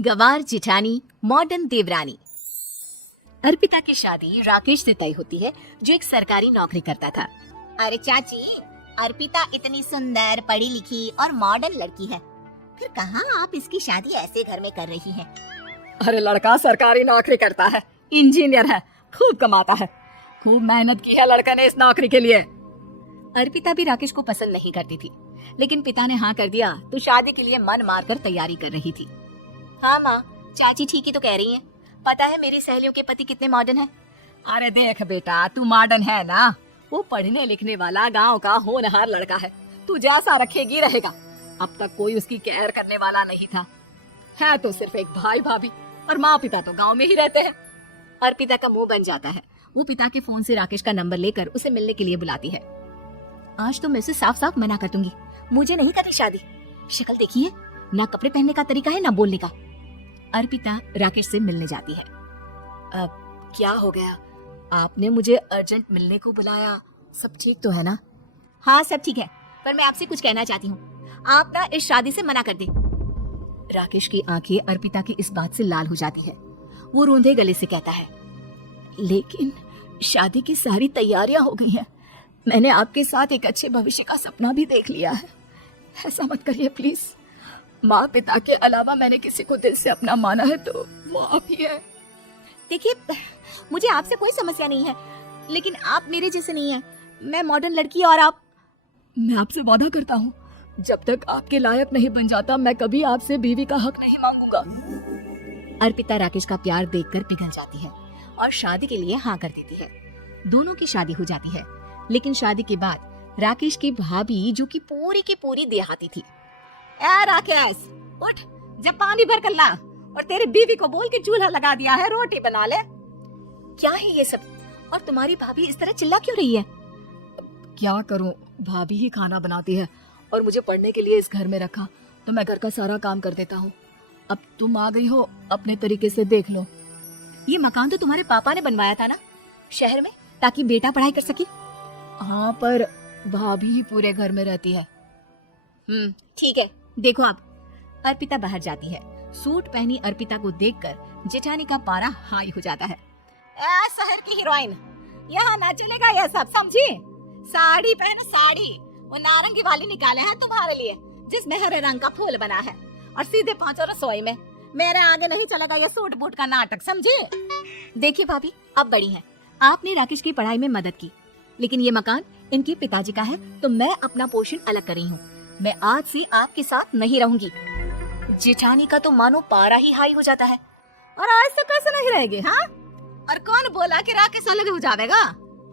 गंवार जिठानी modern देवरानी। अर्पिता की शादी राकेश से तय होती है, जो एक सरकारी नौकरी करता था। अरे चाची, अर्पिता इतनी सुंदर, पढ़ी लिखी और मॉडर्न लड़की है, फिर कहाँ आप इसकी शादी ऐसे घर में कर रही हैं? अरे लड़का सरकारी नौकरी करता है, इंजीनियर है, खूब कमाता है, खूब मेहनत की है लड़का ने इस नौकरी के लिए। अर्पिता भी राकेश को पसंद नहीं करती थी, लेकिन पिता ने हाँ कर दिया तो शादी के लिए मन मारकर तैयारी कर रही थी। हाँ माँ, चाची ठीक ही तो कह रही हैं। पता है मेरी सहेलियों के पति कितने मॉडर्न हैं। अरे देख बेटा, तू मॉडर्न है ना, वो पढ़ने लिखने वाला गांव का होनहार लड़का है, तू जैसा रखेगी रहेगा। अब तक कोई उसकी केयर करने वाला नहीं था, है तो सिर्फ एक भाई भाभी, और माँ पिता तो गांव में ही रहते हैं। अर्पिता का मुंह बन जाता है। वो पिता के फोन से राकेश का नंबर लेकर उसे मिलने के लिए बुलाती है। आज तो मैं उसे साफ साफ मना कर दूंगी, मुझे नहीं करनी शादी। शक्ल देखिए, ना कपड़े पहनने का तरीका है ना बोलने का। अर्पिता राकेश से मिलने जाती है। अब क्या हो गया, आपने मुझे अर्जेंट मिलने को बुलाया, सब ठीक तो है ना? हाँ सब ठीक है, पर मैं आपसे कुछ कहना चाहती हूँ, आप ना इस शादी से मना कर दे। राकेश की आंखें अर्पिता की इस बात से लाल हो जाती है। वो रोंदे गले से कहता है, लेकिन शादी की सारी तैयारियां हो गई हैं। मैंने आपके साथ एक अच्छे भविष्य का सपना भी देख लिया है। ऐसा मत करिए प्लीज। माँ पिता के अलावा मैंने किसी को दिल से अपना माना है तो वो आप ही है। देखिए, मुझे आपसे कोई समस्या नहीं है, लेकिन आप मेरे जैसे नहीं हैं। मैं मॉडर्न लड़की और आप। मैं आपसे वादा करता हूँ, जब तक आपके लायक नहीं बन जाता मैं कभी आपसे बीवी का हक नहीं मांगूंगा। अर्पिता राकेश का प्यार देखकर पिघल जाती है और शादी के लिए हाँ कर देती है। दोनों की शादी हो जाती है, लेकिन शादी के बाद राकेश की भाभी, जो कि पूरी की पूरी देहाती थी। ए राकेश, उठ, जब पानी भर कर ला, और तेरी बीवी को बोल के चूल्हा लगा दिया है, रोटी बना ले। क्या है ये सब, और तुम्हारी भाभी इस तरह चिल्ला क्यों रही है? क्या करूं, भाभी ही खाना बनाती है और मुझे पढ़ने के लिए इस घर में रखा, तो मैं घर का सारा काम कर देता हूँ। अब तुम आ गई हो, अपने तरीके से देख लो। ये मकान तो तुम्हारे पापा ने बनवाया था ना शहर में, ताकि बेटा पढ़ाई कर सके। हाँ, पर भाभी ही पूरे घर में रहती है। ठीक है, देखो आप। अर्पिता बाहर जाती है। सूट पहनी अर्पिता को देखकर जेठानी का पारा हाई हो जाता है। ए शहर की हीरोइन, यहाँ ना चलेगा ये सब, समझी? साड़ी पहनो साड़ी, वो नारंगी वाली निकाले हैं तुम्हारे लिए, जिसमें हरे रंग का फूल बना है, और सीधे पहुंचो रसोई में। मेरे आगे नहीं चलेगा ये सूट बूट का नाटक, समझे? देखिए भाभी, अब बड़ी हैं, आपने राकेश की पढ़ाई में मदद की, लेकिन ये मकान इनके पिताजी का है, तो मैं अपना पोर्शन अलग कर रही हूँ। मैं आज से आपके साथ नहीं रहूंगी। जेठानी का तो मानो पारा ही हाई हो जाता है। और आज से कैसे नहीं रहेगी? हाँ, और कौन बोला कि राकेश अलग हो जाएगा?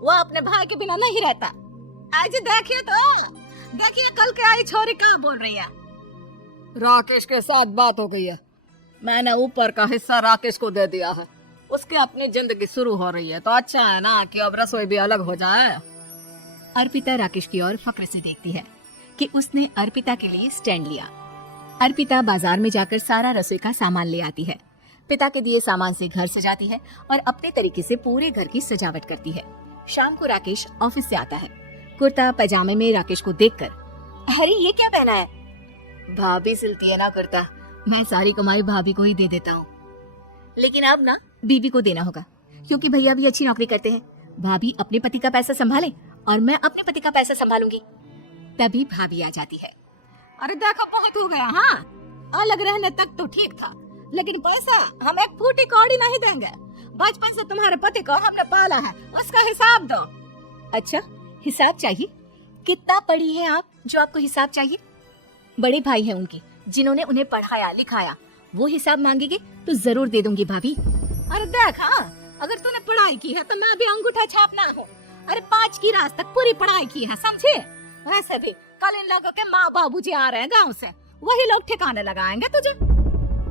वो अपने भाई के बिना नहीं रहता। आज देखिए तो, देखिए कल के आई छोरी क्या बोल रही है। राकेश के साथ बात हो गई है, मैंने ऊपर का हिस्सा राकेश को दे दिया है, उसकी अपनी जिंदगी शुरू हो रही है, तो अच्छा है ना कि अब रसोई भी अलग हो जाए। अर्पिता राकेश की ओर फक्र से देखती है कि उसने अर्पिता के लिए स्टैंड लिया। अर्पिता बाजार में जाकर सारा रसोई का सामान ले आती है। पिता के दिए सामान से घर सजाती है और अपने तरीके से पूरे घर की सजावट करती है। शाम को राकेश ऑफिस से आता है। कुर्ता पजामे में राकेश को देखकर, अरे ये क्या पहना है? भाभी सिलती है ना कुर्ता, मैं सारी कमाई भाभी को ही दे देता हूँ। लेकिन अब ना बीवी को देना होगा, क्योंकि भैया भी अच्छी नौकरी करते हैं। भाभी अपने पति का पैसा संभाले और मैं अपने पति का पैसा संभालूंगी। तभी भाभी आ जाती है। अरे देखो, बहुत हो गया। हाँ, अलग रहने तक तो ठीक था, लेकिन पैसा हम एक फूटी कौड़ी नहीं देंगे। बचपन से तुम्हारे पति को हमने पाला है, उसका हिसाब दो। अच्छा, हिसाब चाहिए? कितना पढ़ी है आप जो आपको हिसाब चाहिए? बड़े भाई हैं उनके, जिन्होंने उन्हें पढ़ाया लिखाया, वो हिसाब मांगेंगे तो जरूर दे दूंगी भाभी। अरे देख, हाँ, अगर तूने पढ़ाई की है तो मैं भी अंगूठा छापना हूँ। अरे 5 की क्लास तक पूरी पढ़ाई की है, समझे? वैसे भी कल इन लोगों के माँ बाबूजी आ रहे हैं गाँव से, वही लोग ठिकाने लगाएंगे तुझे।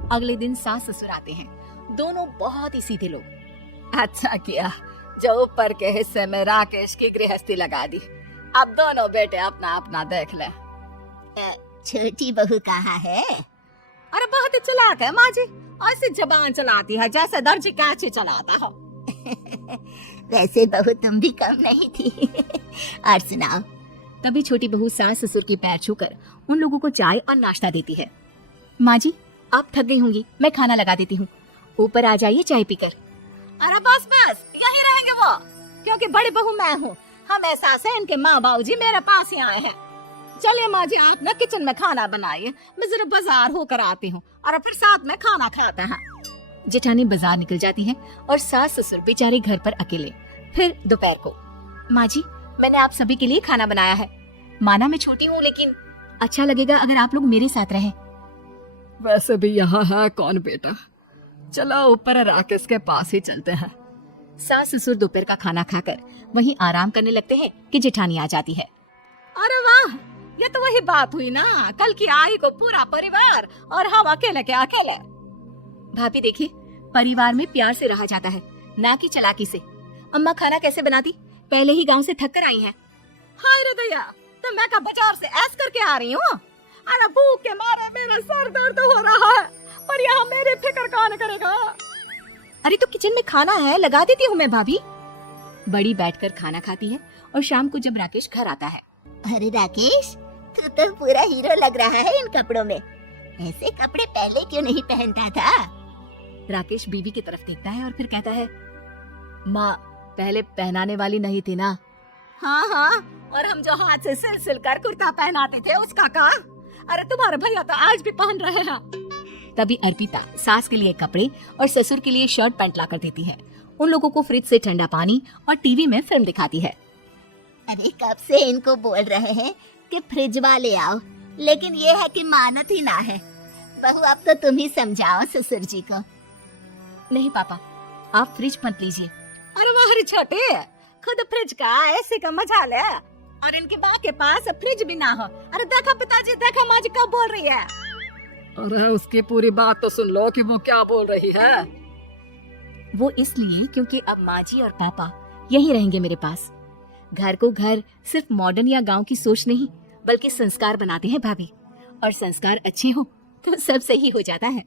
अगले दिन सास ससुर आते हैं, दोनों बहुत ही सीधे लोग। अच्छा किया जो ऊपर के हिस्से में राकेश की गृहस्थी लगा दी। अब दोनों बेटे अपना अपना देख ले। छोटी बहू कहाँ है? अरे बहुत ही चालाक है माँ जी, ऐसी जबान चलाती है जैसे दर्जी कैंची चलाता हो। वैसे बहू तुम भी कम नहीं थी। और सुनाओ। तभी छोटी बहू सास ससुर के पैर छूकर उन लोगों को चाय और नाश्ता देती है। माँ जी, आप थक गई होंगी, मैं खाना लगा देती हूँ, ऊपर आ जाइए चाय पीकर। अरे बस बस, यहीं रहेंगे वो, क्योंकि बड़ी बहू मैं हूँ। हम एहसास है इनके माँ बाबू जी मेरे पास ही आए हैं। चलिए माँ जी, आप ना किचन में खाना बनाइए, मैं जरा बाजार होकर आती हूँ और फिर साथ में खाना खाते हैं। जेठानी बाजार निकल जाती है और सास ससुर बेचारे घर पर अकेले। फिर दोपहर को, माँ जी मैंने आप सभी के लिए खाना बनाया है। माना मैं छोटी हूँ, लेकिन अच्छा लगेगा अगर आप लोग मेरे साथ रहें। वैसे भी यहाँ है कौन बेटा, चलो ऊपर राकेश के पास ही चलते हैं। सास ससुर दोपहर का खाना खाकर वहीं आराम करने लगते हैं कि जेठानी आ जाती है। अरे वाह, ये तो वही बात हुई ना, कल की आई को पूरा परिवार और हम अकेले के अकेले। भाभी देखिए, परिवार में प्यार से रहा जाता है, ना कि चालाकी से। अम्मा खाना कैसे बनाती, पहले ही गांव से थक कर आई हैं। हाय रे दया, तो मैं का बाजार से ऐस करके आ रही हूँ। अरे भूख के मारे मेरा सर दर्द हो रहा है, पर यहाँ मेरे फिक्र कौन करेगा। अरे तो किचन में खाना है, लगा देती हूँ मैं भाभी। बड़ी बैठकर खाना खाती है और शाम को जब राकेश घर आता है। अरे राकेश, तू तो पूरा हीरो लग रहा है इन कपड़ों में। ऐसे कपड़े पहले क्यों नहीं पहनता था? राकेश बीवी की तरफ देखता है और फिर कहता है, माँ पहले पहनाने वाली नहीं थी ना। हाँ हाँ, और हम जो हाथ से सिल सिल कर कुर्ता पहनाते थे उसका का? अरे तुम्हारे भैया तो आज भी पहन रहे हैं। तभी अर्पिता सास के लिए कपड़े और ससुर के लिए शर्ट पैंट लाकर देती है। उन लोगों को फ्रिज से ठंडा पानी और टीवी में फिल्म दिखाती है। अरे कब से इनको बोल रहे हैं कि फ्रिज वाले आओ, लेकिन ये है कि मानत ही ना है। बहू अब तो तुम ही समझाओ ससुर जी को। नहीं पापा, आप फ्रिज मत लीजिए। अरे वाह छोटे, खुद फ्रिज का ऐसे का मजा ले, और इनके माँ के पास फ्रिज भी ना हो। अरे देखा पिताजी, देखा माँ जी कब बोल रही है। अरे उसकी पूरी बात तो सुन लो कि वो क्या बोल रही है। वो इसलिए क्योंकि अब माँ जी और पापा यही रहेंगे मेरे पास। घर को घर सिर्फ मॉडर्न या गांव की सोच नहीं, बल्कि संस्कार बनाते हैं भाभी, और संस्कार अच्छे हो तो सब सही हो जाता है।